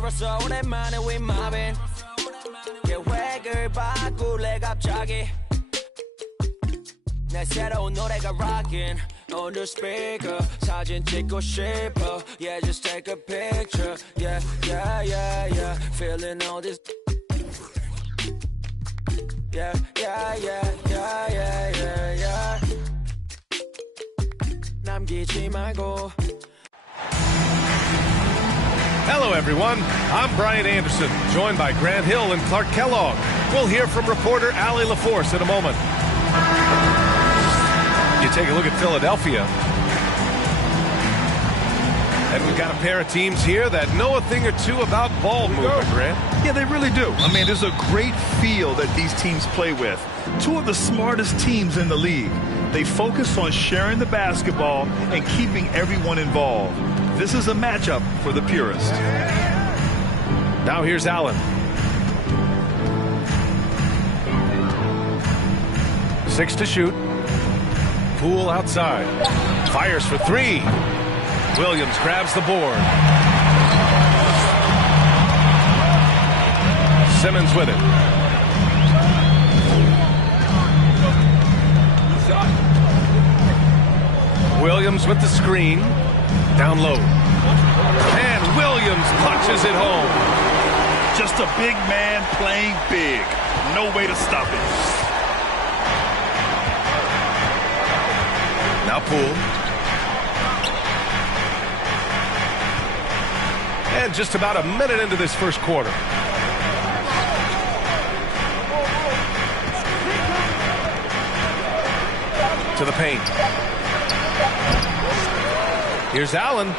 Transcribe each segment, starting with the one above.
이로써 오랜만에 윗마빈 계획을 바꿀래 갑자기 내 새로운 노래가 rockin' on the speaker 사진 찍고 싶어 yeah just take a picture yeah yeah yeah yeah feeling all this yeah yeah yeah yeah yeah yeah yeah 남기지 말고. Hello, everyone. I'm Brian Anderson, joined by Grant Hill and Clark Kellogg. We'll hear from reporter Allie LaForce in a moment. You take a look at Philadelphia, and we've got a pair of teams here that know a thing or two about ball movement, Grant. Yeah, they really do. I mean, there's a great feel that these teams play with. Two of the smartest teams in the league. They focus on sharing the basketball and keeping everyone involved. This is a matchup for the purist. Now here's Allen. 6 to shoot. Poole outside. Fires for 3. Williams grabs the board. Simmons with it. Williams with the screen. Down low. And Williams punches it home. Just a big man playing big. No way to stop it. Now Poole. And just about a minute into this first quarter. To the paint. Here's Allen.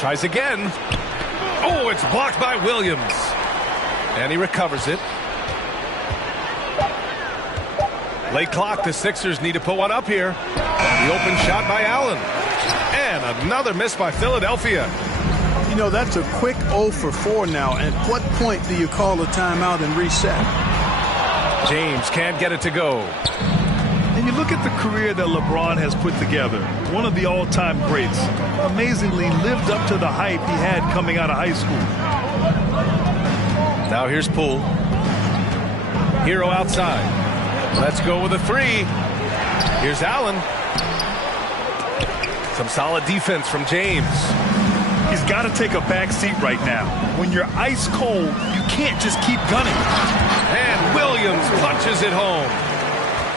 Tries again. Oh, it's blocked by Williams. And he recovers it. Late clock, the Sixers need to put one up here. The open shot by Allen. And another miss by Philadelphia. You know, that's a quick 0 for 4 now. At what point do you call a timeout and reset? James can't get it to go. And you look at the career that LeBron has put together. One of the all-time greats. Amazingly lived up to the hype he had coming out of high school. Now here's Poole. Hero outside. Let's go with a 3. Here's Allen. Some solid defense from James. He's got to take a back seat right now. When you're ice cold, you can't just keep gunning. And Williams punches it home.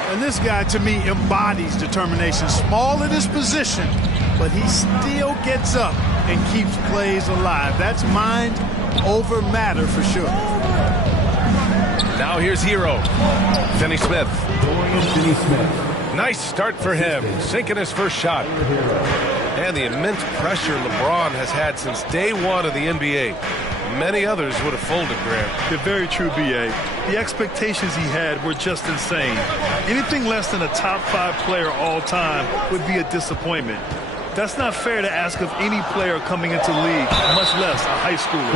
And this guy, to me, embodies determination. Small in his position, but he still gets up and keeps plays alive. That's mind over matter for sure. Now here's Hero. Finney Smith. Nice start for him, sinking his first shot. And the immense pressure LeBron has had since day one of the NBA. Many others would have folded, Grant. You're very true, B.A. The expectations he had were just insane. Anything less than a top 5 player all time would be a disappointment. That's not fair to ask of any player coming into the league, much less a high schooler.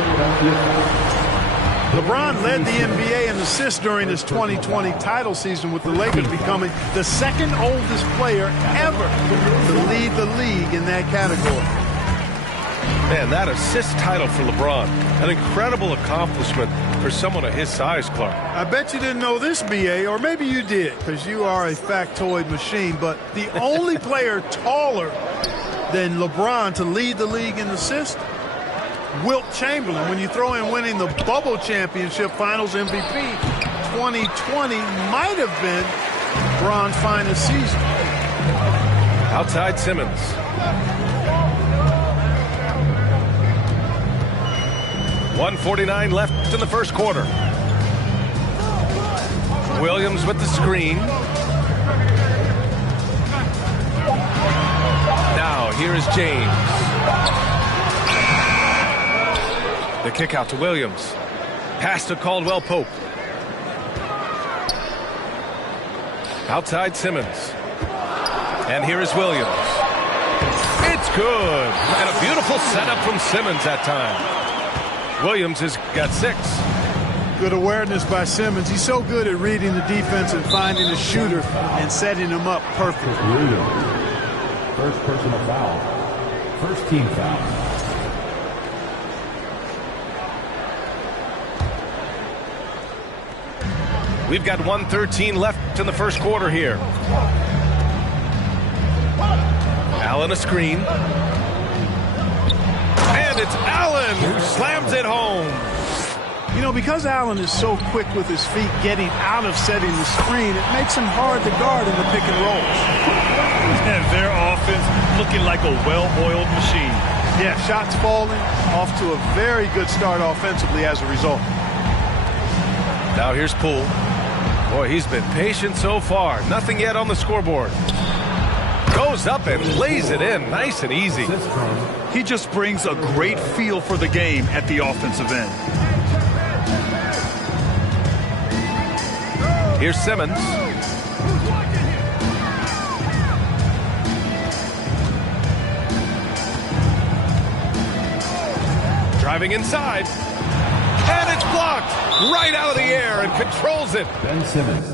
LeBron led the NBA in assists during his 2020 title season, with the Lakers becoming the second oldest player ever to lead the league in that category. Man, that assist title for LeBron, an incredible accomplishment for someone of his size, Clark. I bet you didn't know this, B.A., or maybe you did, because you are a factoid machine, but the only player taller than LeBron to lead the league in assists, Wilt Chamberlain. When you throw in winning the Bubble Championship Finals MVP, 2020 might have been LeBron's finest season. Outside Simmons. .149 left in the first quarter. Williams with the screen. Now here is James. The kick out to Williams. Pass to Caldwell Pope. Outside Simmons. And here is Williams. It's good. And a beautiful setup from Simmons that time. Williams has got 6. Good awareness by Simmons. He's so good at reading the defense and finding a shooter and setting him up perfectly. First personal foul. First team foul. We've got 1:13 left in the first quarter here. Allen a screen. And it's Allen who slams it home. You know, because Allen is so quick with his feet getting out of setting the screen, it makes him hard to guard in the pick and rolls. And their offense looking like a well-oiled machine. Yeah, shots falling, off to a very good start offensively as a result. Now here's Poole. Boy, he's been patient so far. Nothing yet on the scoreboard. Goes up and lays it in nice and easy. He just brings a great feel for the game at the offensive end. Here's Simmons. Driving inside. And it's blocked right out of the air and controls it. Ben Simmons.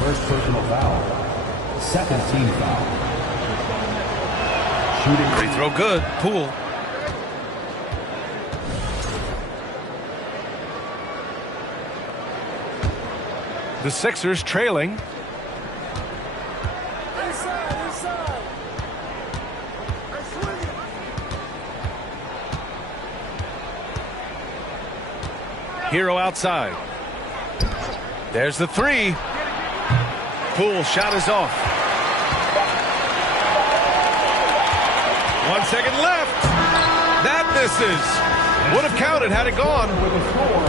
First personal foul. Second team foul. Shooting. Free throw good. Poole. The Sixers trailing. Hero outside. There's the three. Poole shot is off. 1 second left. That misses. Would have counted had it gone.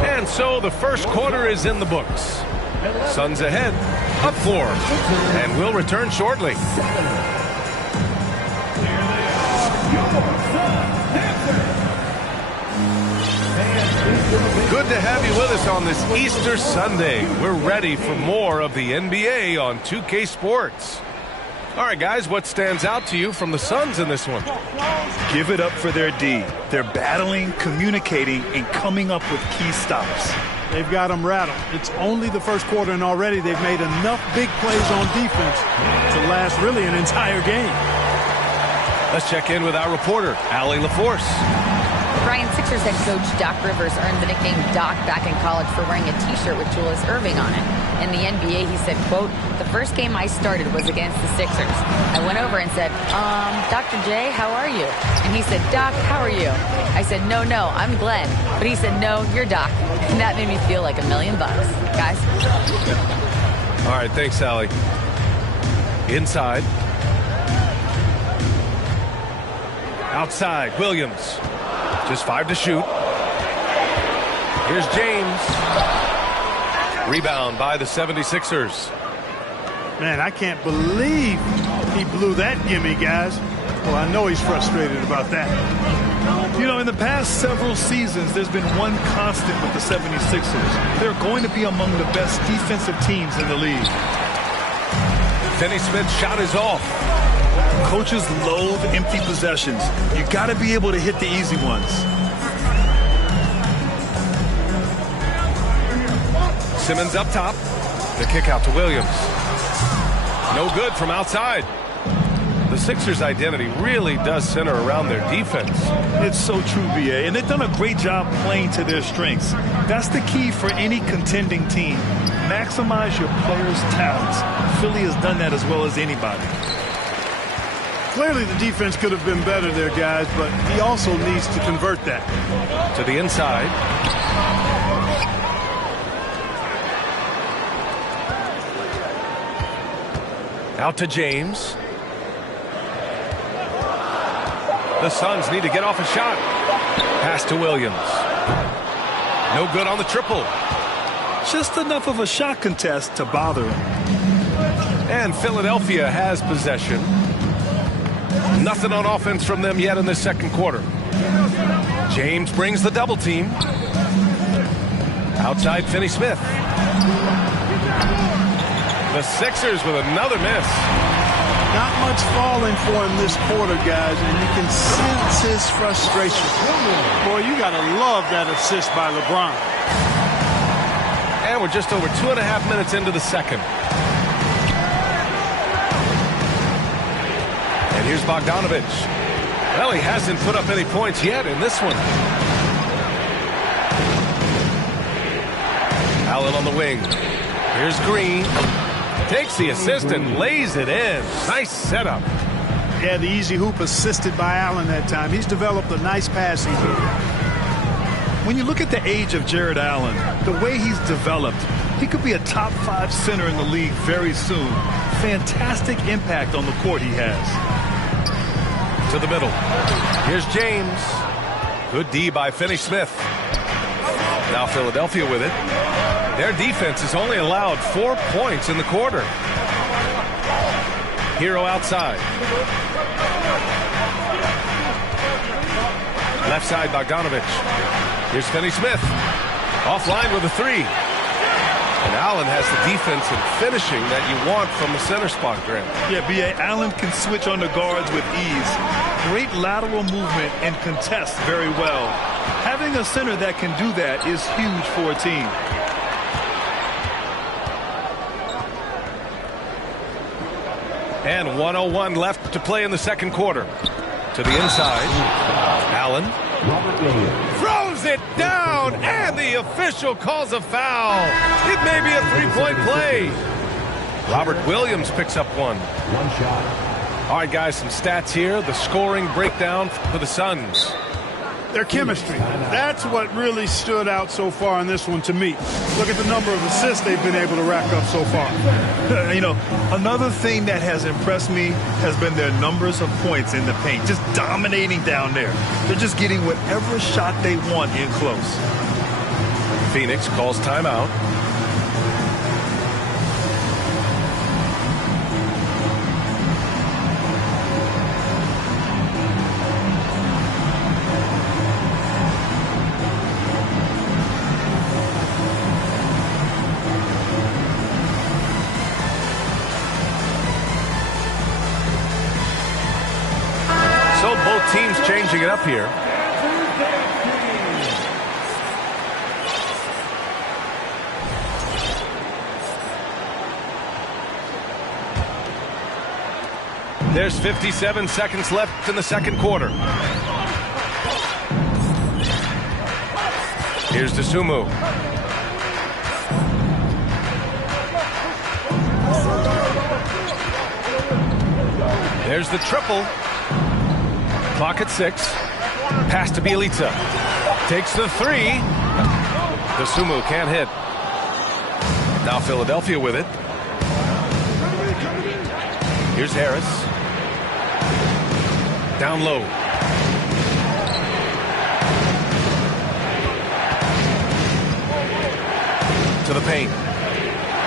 And so the first quarter is in the books. Suns ahead. Up 4. And we'll return shortly. Good to have you with us on this Easter Sunday. We're ready for more of the NBA on 2K Sports. All right, guys, what stands out to you from the Suns in this one? Give it up for their D. They're battling, communicating, and coming up with key stops. They've got them rattled. It's only the first quarter, and already they've made enough big plays on defense to last really an entire game. Let's check in with our reporter, Allie LaForce. Brian, Sixers head coach Doc Rivers earned the nickname Doc back in college for wearing a T-shirt with Julius Erving on it. In the NBA, he said, quote, "The first game I started was against the Sixers. I went over and said, Dr. J, how are you?" And he said, "Doc, how are you?" I said, no, I'm Glenn." But he said, "No, you're Doc." And that made me feel like $1 million, guys. All right, thanks, Allie. Inside. Outside, Williams. Just 5 to shoot. Here's James. Rebound by the 76ers. Man, I can't believe he blew that gimme, guys. Well, I know he's frustrated about that. You know, in the past several seasons, there's been one constant with the 76ers. They're going to be among the best defensive teams in the league. Finney-Smith's shot is off. Coaches loathe empty possessions. You got to be able to hit the easy ones. Simmons up top. The kick out to Williams. No good from outside. The Sixers' identity really does center around their defense. It's so true, BA, and they've done a great job playing to their strengths. That's the key for any contending team. Maximize your players' talents. Philly has done that as well as anybody. Clearly the defense could have been better there, guys, but he also needs to convert that. To the inside. Out to James. The Suns need to get off a shot. Pass to Williams. No good on the triple. Just enough of a shot contest to bother him. And Philadelphia has possession. Nothing on offense from them yet in the second quarter. James brings the double team. Outside Finney-Smith. The Sixers with another miss. Not much falling for him this quarter, guys, and you can sense his frustration. Boy, you got to love that assist by LeBron. And we're just over 2.5 minutes into the second. Here's Bogdanovich. Well, he hasn't put up any points yet in this one. Allen on the wing. Here's Green. Takes the assist and lays it in. Nice setup. Yeah, the easy hoop assisted by Allen that time. He's developed a nice passing game. When you look at the age of Jared Allen, the way he's developed, he could be a top 5 center in the league very soon. Fantastic impact on the court he has. To the middle. Here's James. Good D by Finney-Smith. Now Philadelphia with it. Their defense has only allowed 4 points in the quarter. Hero outside. Left side, Bogdanovich. Here's Finney-Smith. Offline with a 3. And Allen has the defense and finishing that you want from the center spot, Grant. Yeah, B.A. Allen can switch on the guards with ease. Great lateral movement and contests very well. Having a center that can do that is huge for a team. And 1:01 left to play in the second quarter. To the inside. Allen. Throws it down, and the official calls a foul. It may be a 3-point play. Robert Williams picks up one. One shot. All right, guys, some stats here. The scoring breakdown for the Suns. Their chemistry. That's what really stood out so far in this one to me. Look at the number of assists they've been able to rack up so far. You know, another thing that has impressed me has been their numbers of points in the paint. Just dominating down there. They're just getting whatever shot they want in close. Phoenix calls timeout. Both teams changing it up here. There's 57 seconds left in the second quarter. Here's Dosunmu. There's the triple. Clock at 6. Pass to Bielitsa. Takes the 3. Dosunmu can't hit. Now Philadelphia with it. Here's Harris. Down low. To the paint.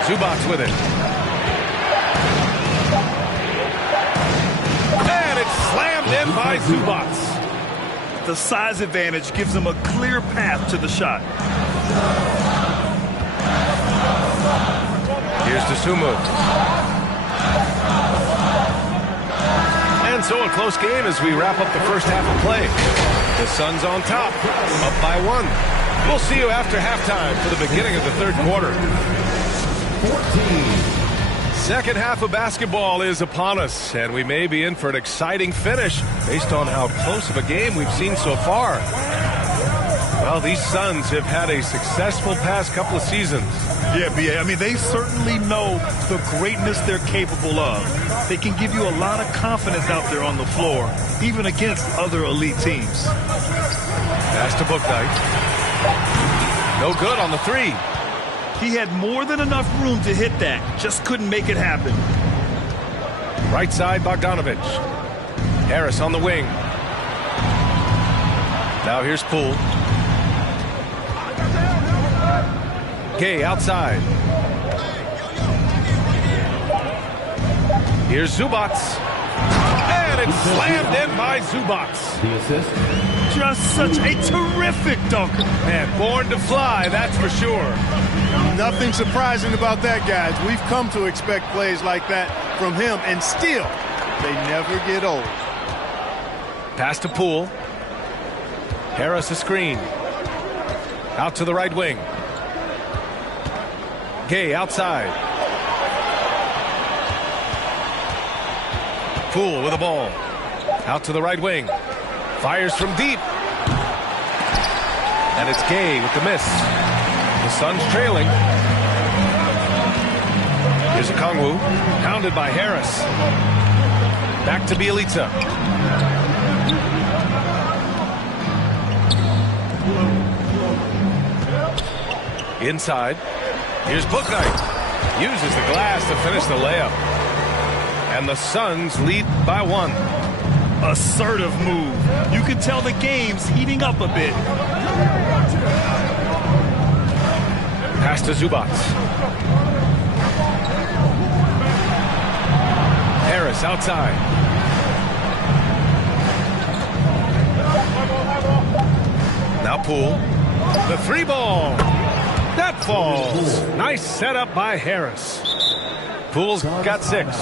Zubac's with it. And it's slammed in by Zubac. The size advantage gives them a clear path to the shot. Here's Dosunmu. And so a close game as we wrap up the first half of play. The Suns on top, up by 1. We'll see you after halftime for the beginning of the third quarter. 14. Second half of basketball is upon us, and we may be in for an exciting finish based on how close of a game we've seen so far. Well, these Suns have had a successful past couple of seasons. Yeah, B.A. I mean, they certainly know the greatness they're capable of. They can give you a lot of confidence out there on the floor, even against other elite teams. Pass to Bouknight. No good on the 3. He had more than enough room to hit that. Just couldn't make it happen. Right side, Bogdanovich. Harris on the wing. Now here's Poole. Gay outside. Here's Zubac. And it's slammed in by Zubac. The assist. Just such a terrific dunker. Man, born to fly, that's for sure. Nothing surprising about that, guys. We've come to expect plays like that from him, and still, they never get old. Pass to Poole. Harris a screen. Out to the right wing. Gay outside. Poole with the ball. Out to the right wing. Fires from deep. And it's Gay with the miss. The Suns trailing. Here's a Kongwu. Pounded by Harris. Back to Bielitsa. Inside. Here's Bouknight. Uses the glass to finish the layup. And the Suns lead by 1. Assertive move. You can tell the game's heating up a bit. Pass to Zubac. Harris outside. Now Poole. The 3-ball. That falls. Nice setup by Harris. Poole's got 6.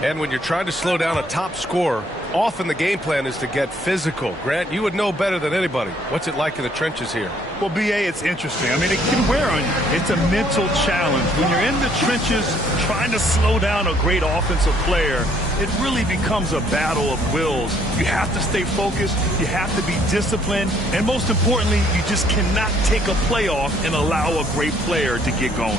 And when you're trying to slow down a top scorer, often the game plan is to get physical. Grant, you would know better than anybody. What's it like in the trenches here? Well, B.A., it's interesting. I mean, it can wear on you. It's a mental challenge. When you're in the trenches trying to slow down a great offensive player, it really becomes a battle of wills. You have to stay focused. You have to be disciplined. And most importantly, you just cannot take a play off and allow a great player to get going.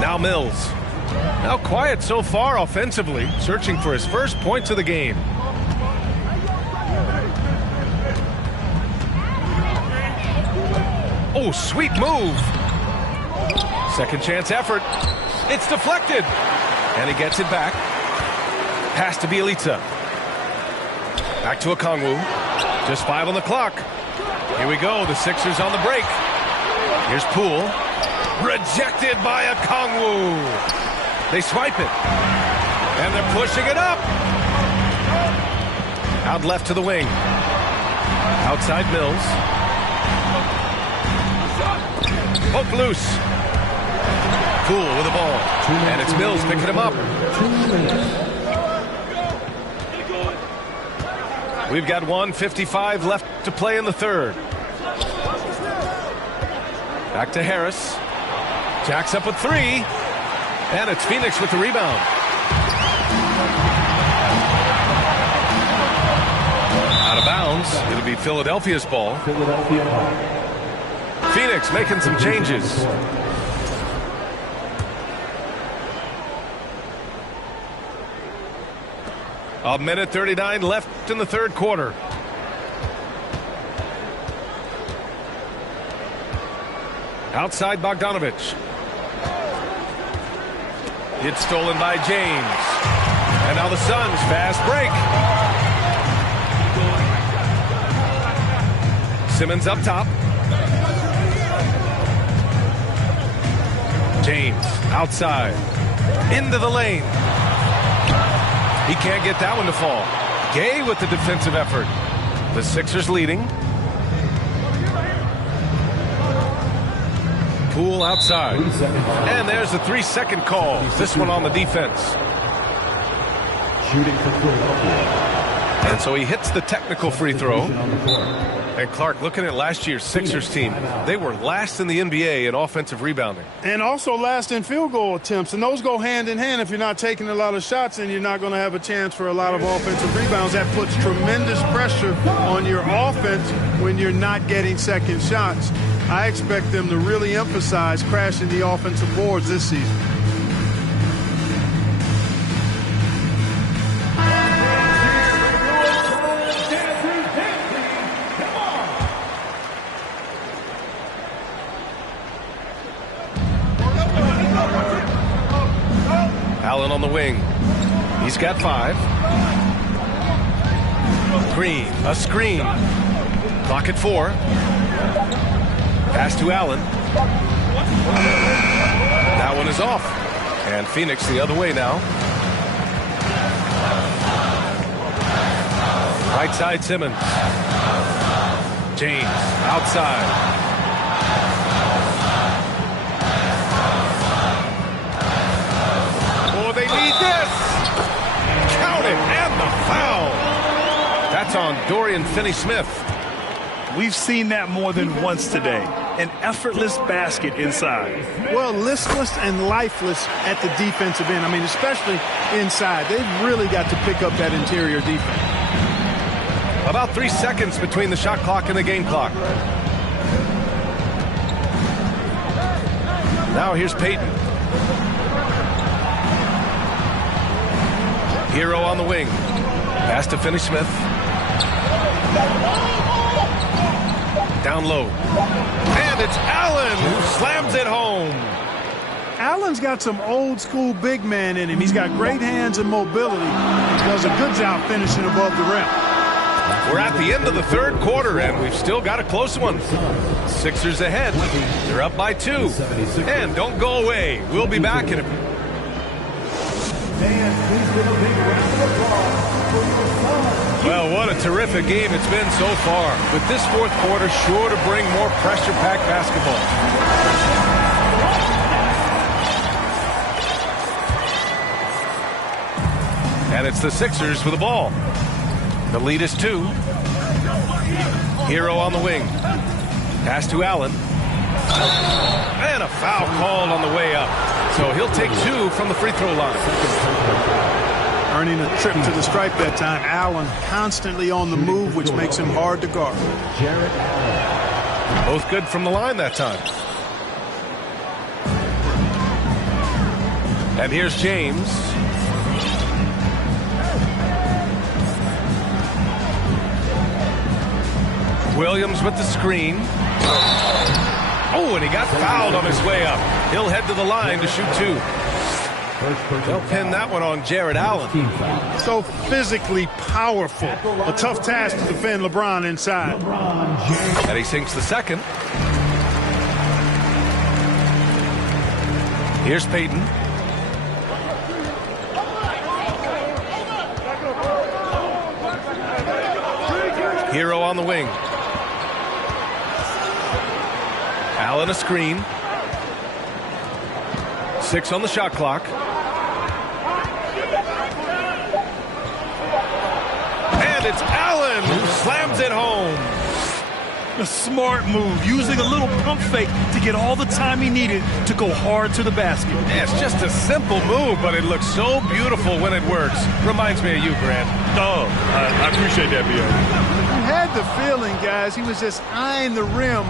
Now Mills. Now quiet so far offensively, searching for his first points of the game. Oh, sweet move. Second chance effort. It's deflected. And he gets it back. Pass to Bielitsa. Back to Okongwu. Just 5 on the clock. Here we go. The Sixers on the break. Here's Poole. Rejected by Okongwu. They swipe it. And they're pushing it up. Out left to the wing. Outside Mills. Poke loose. Poole with the ball. And it's Mills picking him up. We've got 1:55 left to play in the third. Back to Harris. Jacks up with 3. And it's Phoenix with the rebound. Out of bounds. It'll be Philadelphia's ball. Phoenix making some changes. A minute 39 left in the third quarter. Outside Bogdanovich. It's stolen by James. And now the Suns fast break. Simmons up top. James outside. Into the lane. He can't get that one to fall. Gay with the defensive effort. The Sixers leading. Poole outside. And there's the 3-second call. This one on the defense. Shooting for Philadelphia. And so he hits the technical free throw. And Clark, looking at last year's Sixers team, they were last in the NBA in offensive rebounding. And also last in field goal attempts. And those go hand in hand. If you're not taking a lot of shots, then you're not going to have a chance for a lot of offensive rebounds. That puts tremendous pressure on your offense when you're not getting second shots. I expect them to really emphasize crashing the offensive boards this season. Allen on the wing. He's got 5. Green, a screen. Clock at 4. Pass to Allen. That one is off. And Phoenix the other way now. Right side Simmons. James outside. Oh, they need this. Count it, and the foul. That's on Dorian Finney-Smith. We've seen that more than once today. An effortless basket inside. Well, listless and lifeless at the defensive end. I mean, especially inside. They've really got to pick up that interior defense. About 3 seconds between the shot clock and the game clock. Now here's Payton. Hero on the wing. Pass to Finney-Smith. Down low. And it's Allen who slams it home. Allen's got some old school big man in him. He's got great hands and mobility. He does a good job finishing above the rim. We're at the end of the third quarter, and we've still got a close one. Sixers ahead. They're up by 2. And don't go away. We'll be back in a minute. Well, what a terrific game it's been so far. With this fourth quarter sure to bring more pressure-packed basketball. And it's the Sixers with the ball. The lead is 2. Hero on the wing. Pass to Allen. And a foul called on the way up. So he'll take 2 from the free throw line. Earning a trip to the stripe that time. Allen constantly on the move, which makes him hard to guard. Both good from the line that time. And here's James. Williams with the screen. Oh, and he got fouled on his way up. He'll head to the line to shoot 2. They'll pin that one on Jared Allen. So physically powerful. A tough task to defend LeBron inside. And he sinks the second. Here's Payton. Hero on the wing. Allen a screen. 6 on the shot clock. And it's Allen who slams it home. A smart move, using a little pump fake to get all the time he needed to go hard to the basket. Yeah, it's just a simple move, but it looks so beautiful when it works. Reminds me of you, Grant. Oh, I appreciate that, B.A. You had the feeling, guys, he was just eyeing the rim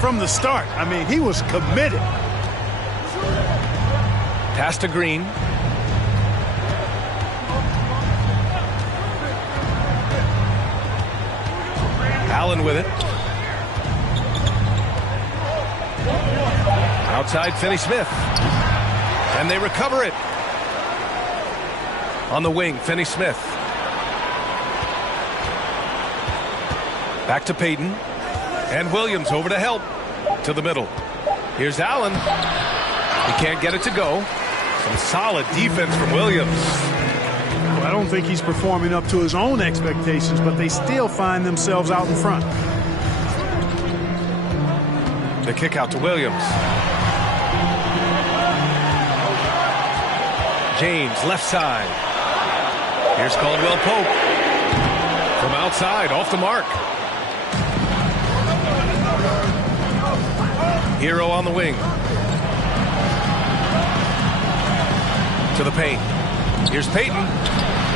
from the start. I mean, he was committed. Pass to Green. Allen with it. Outside Finney-Smith. And they recover it. On the wing, Finney-Smith. Back to Payton. And Williams over to help. To the middle. Here's Allen. He can't get it to go. Some solid defense from Williams. Well, I don't think he's performing up to his own expectations, but they still find themselves out in front. The kick out to Williams. James, left side. Here's Caldwell Pope. From outside, off the mark. Hero on the wing. To the paint. Here's Payton.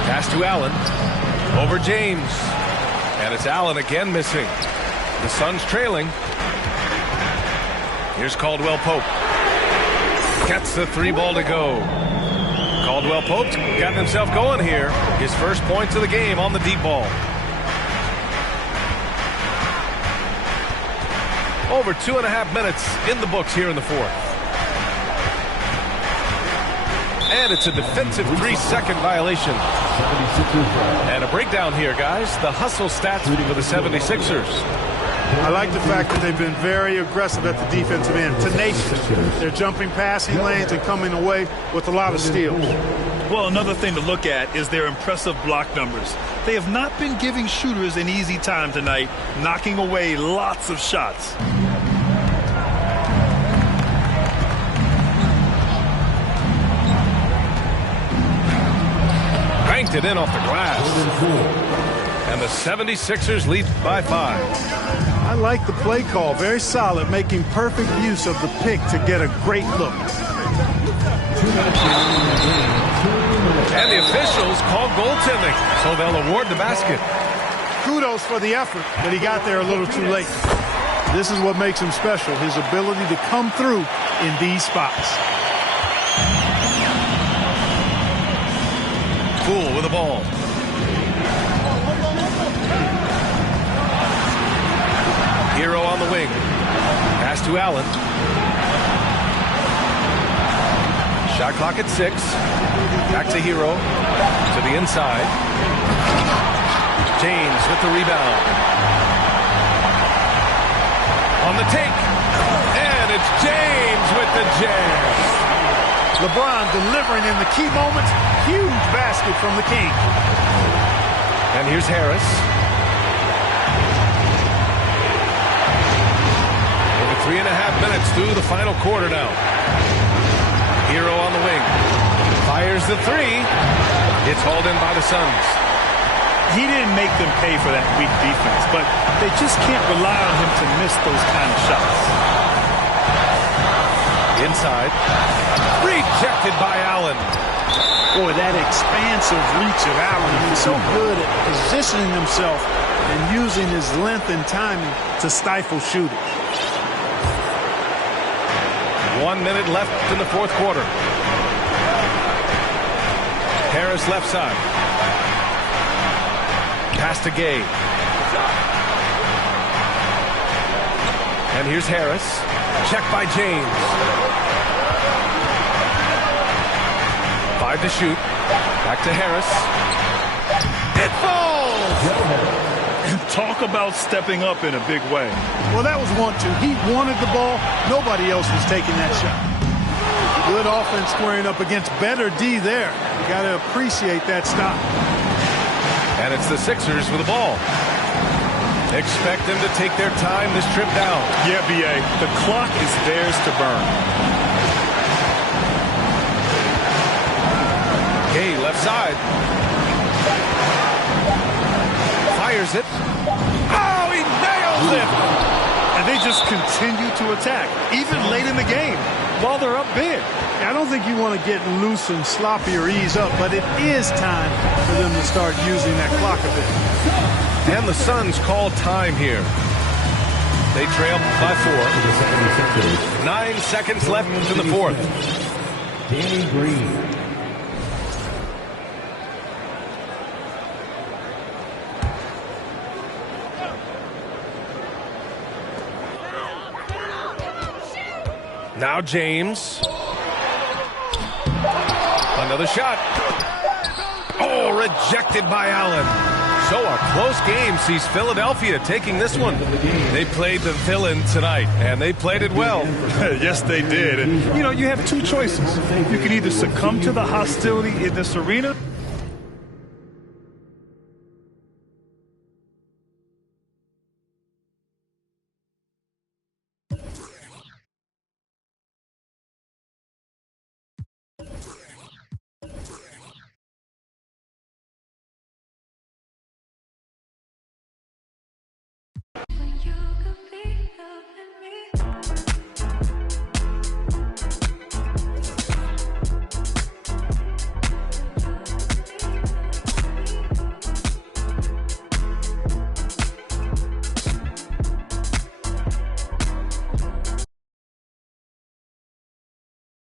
Pass to Allen. Over James. And it's Allen again missing. The Suns trailing. Here's Caldwell Pope. Gets the 3 ball to go. Caldwell Pope's gotten himself going here. His first points of the game on the deep ball. Over 2.5 minutes in the books here in the fourth. And it's a defensive 3-second violation. And a breakdown here, guys. The hustle stats for the 76ers. I like the fact that they've been very aggressive at the defensive end. Tenacious. They're jumping passing lanes and coming away with a lot of steals. Well, another thing to look at is their impressive block numbers. They have not been giving shooters an easy time tonight, knocking away lots of shots. Banked it in off the glass. And the 76ers lead by 5. I like the play call. Very solid, making perfect use of the pick to get a great look. And the officials call goaltending, so they'll award the basket. Kudos for the effort, but he got there a little too late. This is what makes him special, his ability to come through in these spots. Poole with the ball. Hero on the wing. Pass to Allen. Shot clock at 6. Back to Hero. To the inside. James with the rebound. On the take. And it's James with the jam. LeBron delivering in the key moments. Huge basket from the King. And here's Harris. Over 3.5 minutes through the final quarter now. Hero on the wing. Fires the 3. It's hauled in by the Suns. He didn't make them pay for that weak defense, but they just can't rely on him to miss those kind of shots. Inside. Rejected by Allen. Boy, that expansive reach of Allen. He's so good at positioning himself and using his length and timing to stifle shooters. 1 minute left in the fourth quarter. Harris left side. Pass to Gay. And here's Harris. Check by James. 5 to shoot. Back to Harris. It falls! And talk about stepping up in a big way. Well, that was 1-2. He wanted the ball. Nobody else was taking that shot. Good offense squaring up against better D there. You got to appreciate that stop. And it's the Sixers with the ball. Expect them to take their time this trip down. Yeah, B.A. The clock is theirs to burn. Gay left side. Fires it. Oh, he nails it! And they just continue to attack, even late in the game, while they're up big. I don't think you want to get loose and sloppy or ease up, but it is time for them to start using that clock a bit. And the Suns call time here. They trail by 4. 9 seconds left in the fourth. Danny Green. Now James. Another shot. Oh, rejected by Allen. So a close game sees Philadelphia taking this one. They played the villain tonight, and they played it well. Yes, they did. And, you know, you have two choices. You can either succumb to the hostility in this arena